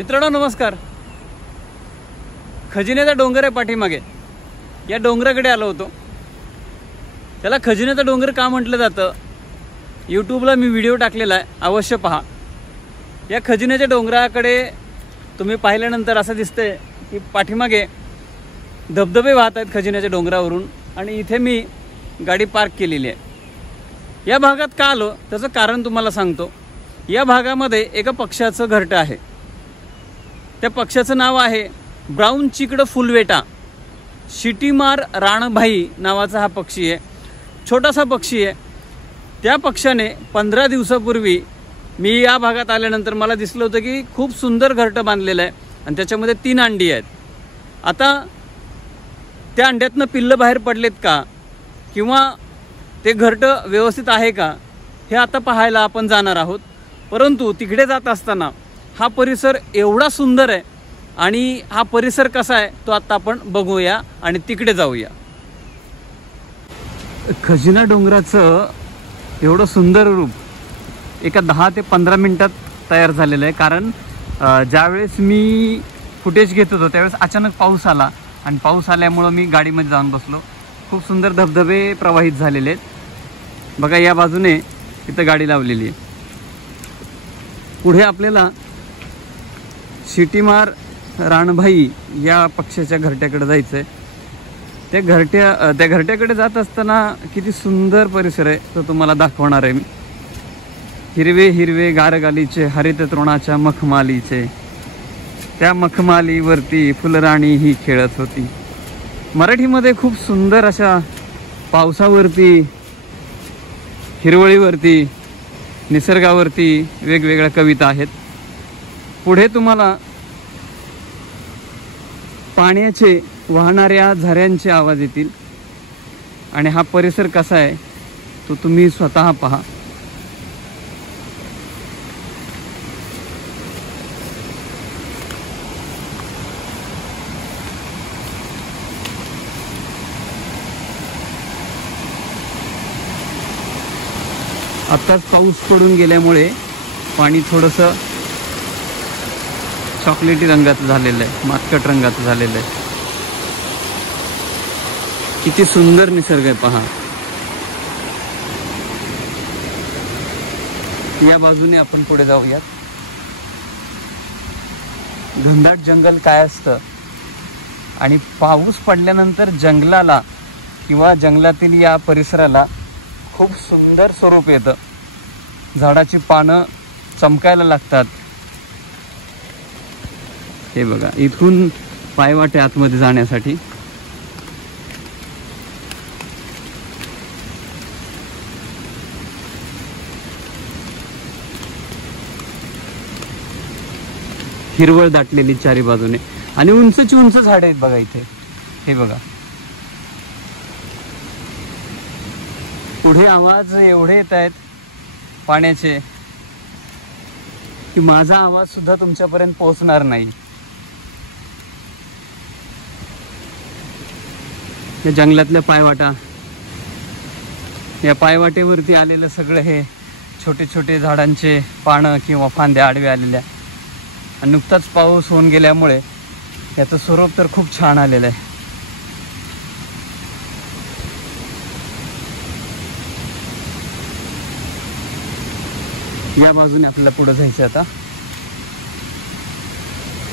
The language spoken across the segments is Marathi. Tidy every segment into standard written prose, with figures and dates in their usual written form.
मित्रांनो नमस्कार। खजिन्याचा डोंगर आहे पाठीमागे, या डोंगराकडे आलो होतो। त्याला खजिन्याचा डोंगर का म्हटलं जातं, यूट्यूबला मी व्हिडिओ टाकलेला आहे, अवश्य पहा। या खजिन्याच्या डोंगराकडे तुम्ही पाहिल्यानंतर असं दिसतंय की पाठीमागे धबधबे वाहत आहेत खजिन्याच्या डोंगरावरून, आणि इथे मी गाडी पार्क केलेली आहे। या भागात का आलो त्याचं कारण तुम्हाला सांगतो। या भागामध्ये एका पक्ष्याचं घरटं आहे। त्या पक्ष्याचं नाव आहे ब्राऊन चिकड फुलवेटा। शिटीमार राणभाई नावाचा हा पक्षी आहे, छोटासा पक्षी आहे। त्या पक्षाने 15 दिवसापूर्वी मी या भागात आल्यानंतर मला दिसलं होतं की खूप सुंदर घरटं बांधलेलं आहे आणि त्याच्यामध्ये 3 अंडी आहेत। आता त्या अंड्यातनं पिल्लं बाहेर पडलेत का किंवा ते घरटं व्यवस्थित आहे का हे आता पाहायला आपण जाणार आहोत। परंतु तिकडे जात असताना हा परिसर एवढा सुंदर आहे आणि हा परिसर कसा आहे तो आता आपण बघूया आणि तिकडे जाऊया। खजिना डोंगराचं एवढं सुंदर रूप एका 10 ते 15 मिनिटात तयार झालेलं आहे। कारण ज्यावेळेस मी फुटेज घेत होतो त्यावेळेस अचानक पाऊस आला आणि पाऊस आल्यामुळं मी गाडीमध्ये जाऊन बसलो। खूप सुंदर धबधबे प्रवाहित झालेले आहेत बघा। या बाजूने इथं गाडी लावलेली आहे। पुढे आपल्याला शिटीमार राणभाई या पक्षाच्या घरट्याकडे जायचं आहे। त्या घरट्याकडे जात असताना किती सुंदर परिसर आहे तो तुम्हाला दाखवणार आहे मी। हिरवे हिरवे गारगालीचे हरित तृणाच्या मखमालीचे, त्या मखमालीवरती फुलराणी ही खेळत होती। मराठीमध्ये खूप सुंदर अशा पावसावरती, हिरवळीवरती, निसर्गावरती वेगवेगळ्या कविता आहेत। पुढे तुम्हाला पाण्याचे वाहणाऱ्या झऱ्यांचे आवाज येतील आणि हा परिसर कसा आहे तो तुम्ही स्वतः पहा। आत्ताच पाऊस पडून गेल्यामुळे पाणी थोडंसं चॉकलेटी रंगाचं झालेलं आहे, मातकट रंगाचं झालेलं आहे। किती सुंदर निसर्ग आहे पहा। या बाजूने आपण पुढे जाऊयात। घनदाट जंगल काय असतं आणि पाऊस पडल्यानंतर जंगलाला किंवा जंगलातील या परिसराला खूप सुंदर स्वरूप येतं। झाडाची पानं चमकायला लागतात। हे बघा, इथून पायवाटे आतमध्ये जाण्यासाठी। हिरवळ दाटलेली चारी बाजूने आणि उंचची उंच झाडे आहेत बघा इथे। हे बघा, पुढे आवाज एवढे येत आहेत पाण्याचे की माझा आवाज सुद्धा तुमच्यापर्यंत पोहोचणार नाही। या जंगलातल्या पायवाटा, या पायवाटेवरती आलेलं सगळं हे छोटे छोटे झाडांचे पानं किंवा फांद्या आडव्या आलेल्या, आणि नुकताच पाऊस होऊन गेल्यामुळे याचं स्वरूप तर खूप छान आलेलं आहे। या बाजूने आपल्याला पुढे जायचं आता।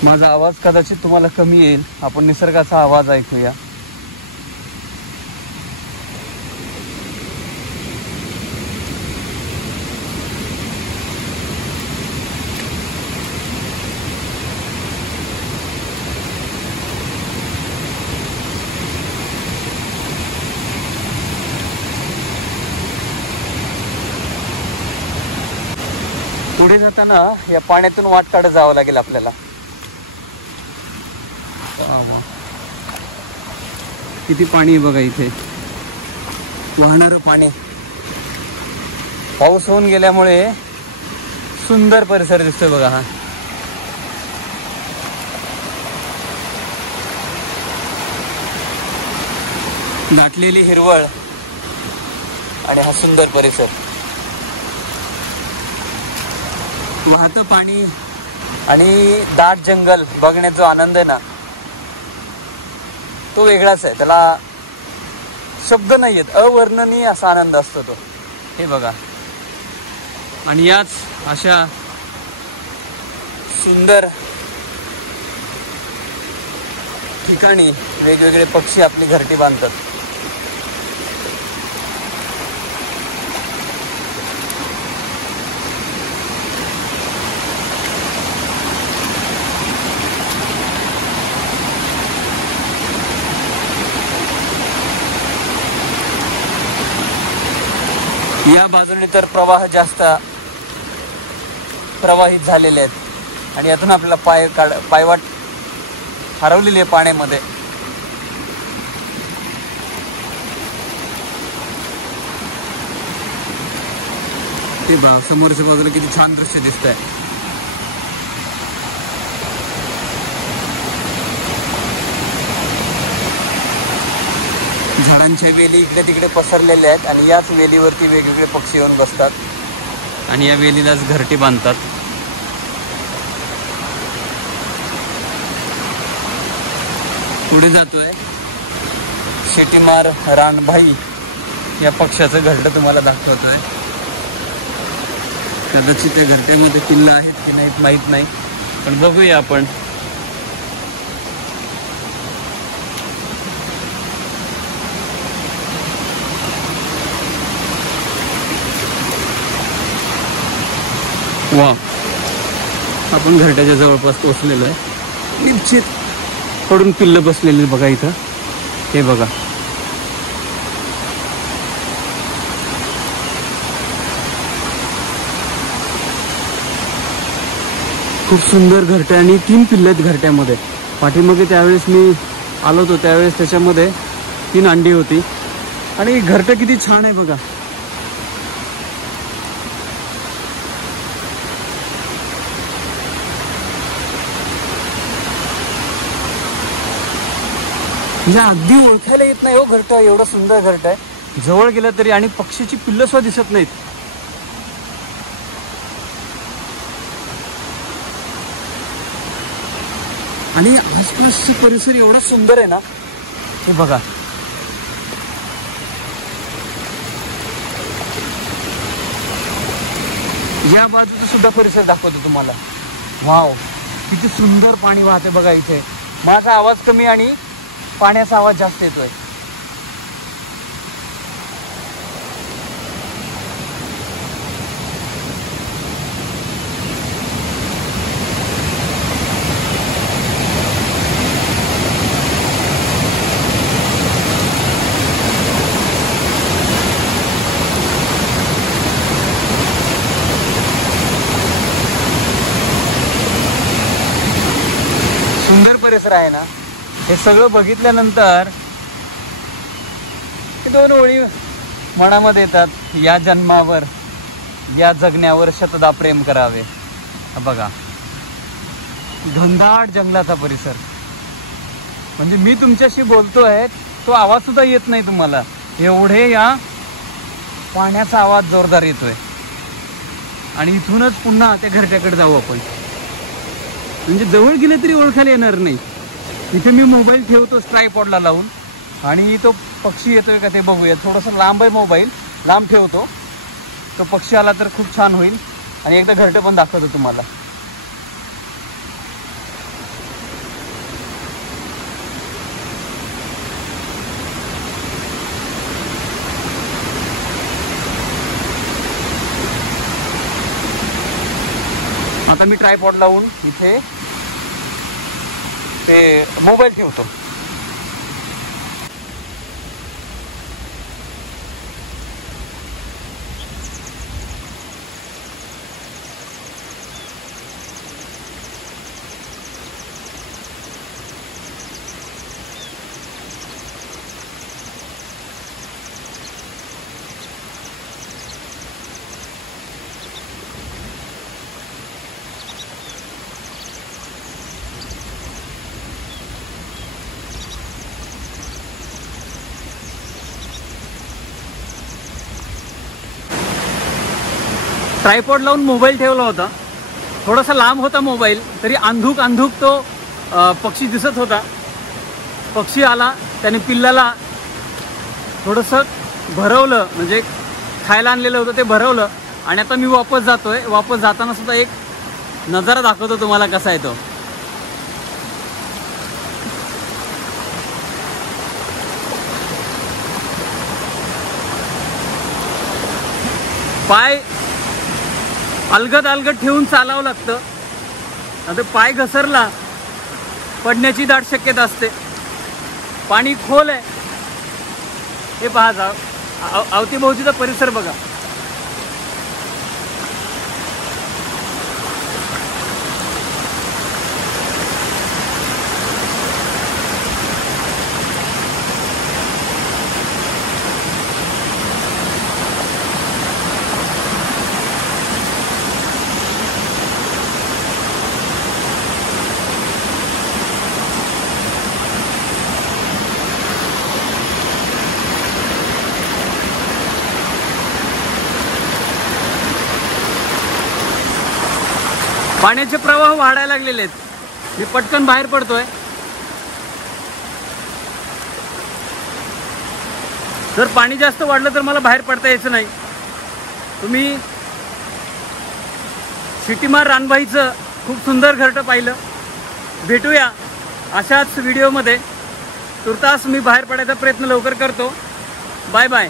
माझा आवाज कदाचित तुम्हाला कमी येईल, आपण निसर्गाचा आवाज ऐकूया। पुढे जाताना या पाण्यातून वाट काढत जावं लागेल आपल्याला। किती पाणी बघा इथे, वाहणारं पाणी। पाऊस होऊन गेल्यामुळे सुंदर परिसर दिसतोय बघा हा। दाटलेली हिरवळ आणि हा सुंदर परिसर। वाहतं पाणी आणि दाट जंगल बघण्याचा जो आनंद आहे ना तो वेगळाच आहे, त्याला शब्द नाही आहेत, अवर्णनीय असा आनंद असतो तो. हे बघा. आणि याच अशा सुंदर ठिकाणी वेगवेगळे पक्षी आपली घरटी बांधतात. या बाजूने तर प्रवाह जास्त प्रवाहित झालेले आहेत आणि यातून आपल्याला पायवाट हरवलेली आहे पाण्यामध्ये. ते बघा समोरच्या बाजूला किती छान दृश्य दिसतंय. झाडांच्या वेली इकडे तिकडे पसरलेल्या आहेत आणि याच वेलीवरती वेगवेगळे पक्षी येऊन बसतात आणि या वेलीलाच घरटी बांधतात. पुढे जातोय शेटीमार रानभाई या पक्षाचं घरटं तुम्हाला दाखवतोय. कदाचित त्या घरट्यामध्ये किल्ला आहे की नाही माहित नाही, पण बघूया आपण. वा, आपण घरट्याच्या जवळपास पोहोचलेलो आहे. निश्चित पडून पिल्लं बसलेली बघा इथं. हे बघा खूप सुंदर घरटे आणि 3 पिल्लं आहेत घरट्यामध्ये. पाठीमागे त्यावेळेस मी आलो होतो त्यावेळेस त्याच्यामध्ये 3 अंडी होती आणि घरटं किती छान आहे बघा. म्हणजे अगदी ओळखायला येत नाही हो घरटं, एवढं सुंदर घरटं आहे. जवळ गेलं तरी आणि पक्षीची पिल्लं सुद्धा दिसत नाहीत. आणि आसपासचा परिसर एवढा सुंदर आहे ना. हे बघा या बाजूचा सुद्धा परिसर दाखवतो तुम्हाला. वाव, किती सुंदर पाणी वाहते बघा इथे. माझा आवाज कमी आणि पाण्याचा आवाज जास्त येतोय. सुंदर परिसर आहे ना. हे सगळं बघितल्यानंतर हे 2 ओळी मनामध्ये येतात. या जन्मावर या जगण्यावर शतदा प्रेम करावे. बघा घनदाट जंगलाचा परिसर. म्हणजे मी तुमच्याशी बोलतोय तो आवाज सुद्धा येत नाही तुम्हाला, एवढे या पाण्याचा आवाज जोरदार येतोय. आणि इथूनच पुन्हा त्या घरट्याकडे जाऊ आपण. म्हणजे जवळ गेलं तरी ओळखायला येणार नाही. इथे मी मोबाईल ठेवतो ट्रायपॉडला लावून आणि तो पक्षी येतोय का ते बघूया. थोडंसं लांब आहे मोबाईल, लांब ठेवतो. तो पक्षी आला तर खूप छान होईल. आणि एकदा घरटं पण दाखवतो तुम्हाला. आता मी ट्रायपॉड लावून इथे ते मोबाईल ठेवतो. ट्रायपॉड लावून मोबाईल ठेवला होता थोडासा लांब होता मोबाईल, तरी अंधूक अंधूक तो पक्षी दिसत होता. पक्षी आला, त्याने पिल्लाला थोडंसं भरवलं, म्हणजे खायला आणलेलं होतं ते भरवलं. आणि आता मी वापस जातोय. वापस जाताना सुद्धा एक नजारा दाखवतो तुम्हाला कसा आहे तो. पाय अलगद अलगद ठेवून चालावं लागतं. आता पाय घसरला पडण्याची दाट शक्यता असते. पाणी खोल आहे. हे पहा, अवतीभोवतीचा परिसर बघा. पाण्याचे प्रवाह वाढायला लागलेले आहेत. मी पटकन बाहेर पडतोय. जर पाणी जास्त वाढलं तर मला बाहेर पडता यायचं नाही. तुम्ही शिटीमार रानबाईचं खूप सुंदर घरटं पाहिलं. भेटूया अशाच व्हिडिओमध्ये. तुर्तास मी बाहेर पडायचा प्रयत्न लवकर करतो. Bye bye.